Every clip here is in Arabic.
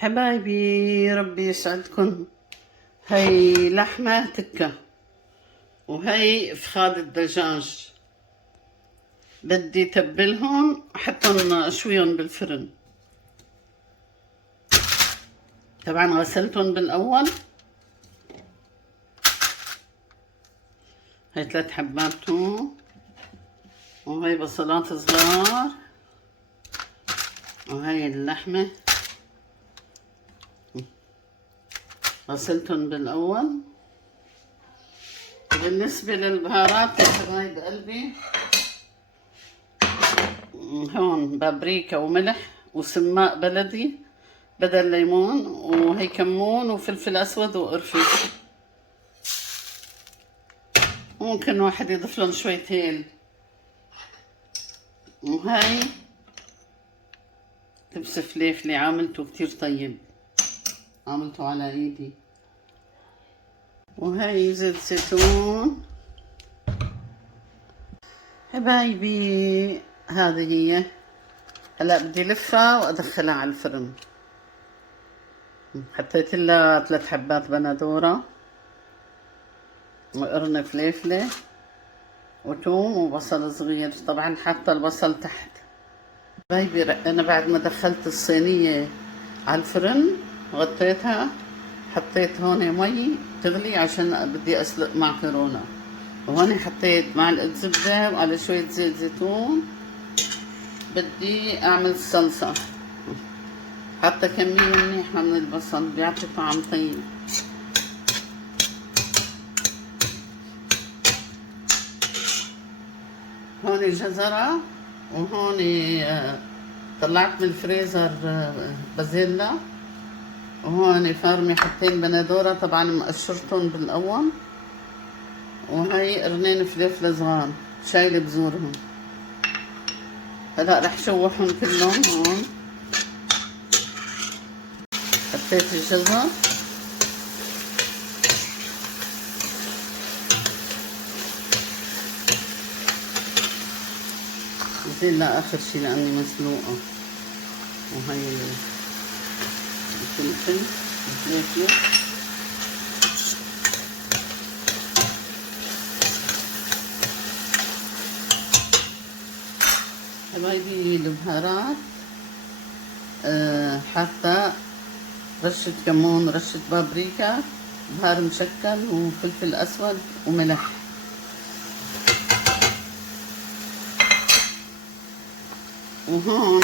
حبايبي ربي يسعدكم. هاي لحمة تكة وهي فخاد الدجاج، بدي تبلهم احطهم اشويهم بالفرن. طبعا غسلتهم بالاول. هاي 3 حبات توم، وهي بصلات صغار، وهي اللحمة غسلتهم بالاول. بالنسبة للبهارات يا حبايب قلبي، هون بابريكا وملح وسماق بلدي بدل ليمون، وهي كمون وفلفل اسود وقرفة. ممكن واحد يضيف لهم شوية هيل. وهاي دبس فليفلي عاملته كتير طيب، عملته على ايدي. وهاي زيت زيتون. حبايبي هذه هي. هلا بدي لفها وادخلها على الفرن. حطيت لها 3 حبات بندورة وقرن فليفلة وتوم وبصل صغير. طبعا حاطة البصل تحت. حبايبي انا بعد ما دخلت الصينية على الفرن غطيتها، حطيت هون مي تغلي عشان بدي اسلق معكرونة، وهون حطيت معلقة زبدة وعلى شوية زيت زيتون. بدي اعمل صلصة، حتى كمية منيحة من البصل بيعطي طعم طيب. هون جزرة، وهون طلعت من الفريزر بازيلا، وهون فارمي حبتين بندورة طبعا مقشرتهم بالاول، وهي قرنين فلفل صغار شايلة بذورهم. هلا رح شوحهم كلهم. هون حطيت الجزر، زين لاخر شي لاني مسلوقة. وهي الفلفل الفلفل. حبايبي البهارات حاطة رشة كمون، رشة بابريكا، بهار مشكل وفلفل اسود وملح. وهون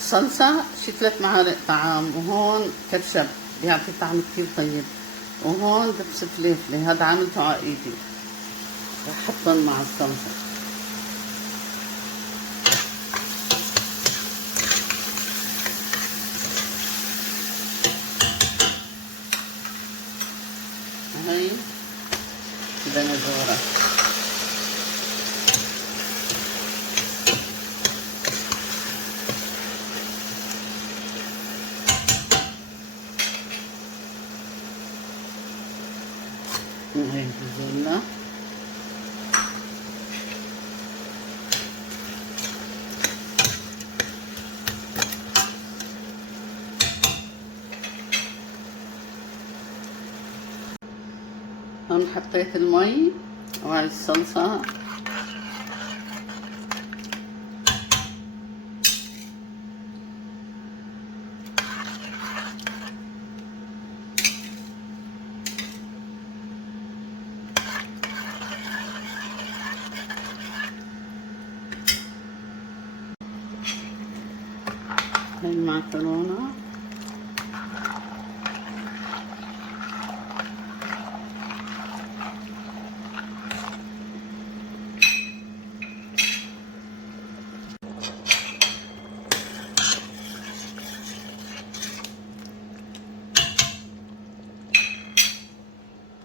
صلصة شي 3 معالق طعام، وهون كاتشب بيعطي طعم كتير طيب، وهون دبس فليفلي هذا عملته على ايدي رح احطهم مع الصلصة. وهي بندورة. وهي البازلاء. هون حطيت المي وهاي الصلصة. هاي المعكرونة.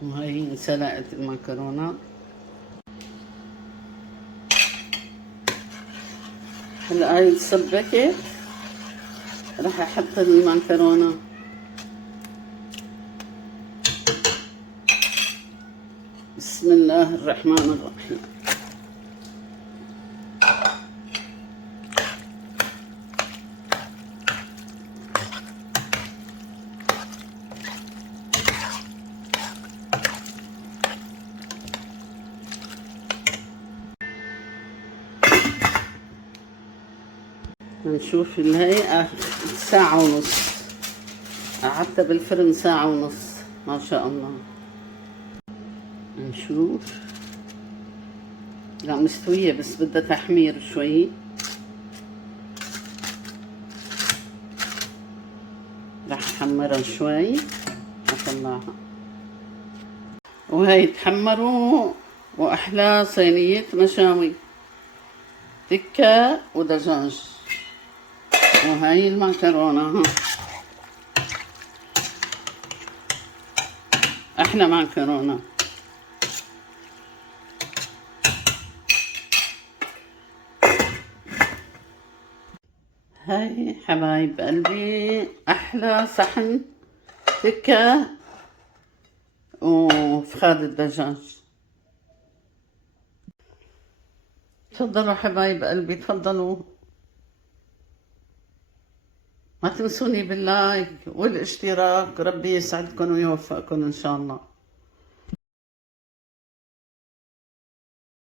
وهي سلقة المعكرونة. هلا هاي اتسبكت، راح احط المعكرونة. بسم الله الرحمن الرحيم. نشوف الهيئة. ساعة ونص قعدت بالفرن، ساعة ونص ما شاء الله. نشوف. لا مستوية بس بدها تحمير شوي. راح احمرها شوي اطلعها. وهي تحمروا واحلى صينية مشاوي، تكة ودجاج. وهي المعكرونة، احلى معكرونة. هاي حبايب قلبي احلى صحن تكة وفخاد الدجاج. تفضلوا حبايب قلبي، تفضلوا. ما تنسوني باللايك والاشتراك. ربي يسعدكم ويوفقكم ان شاء الله.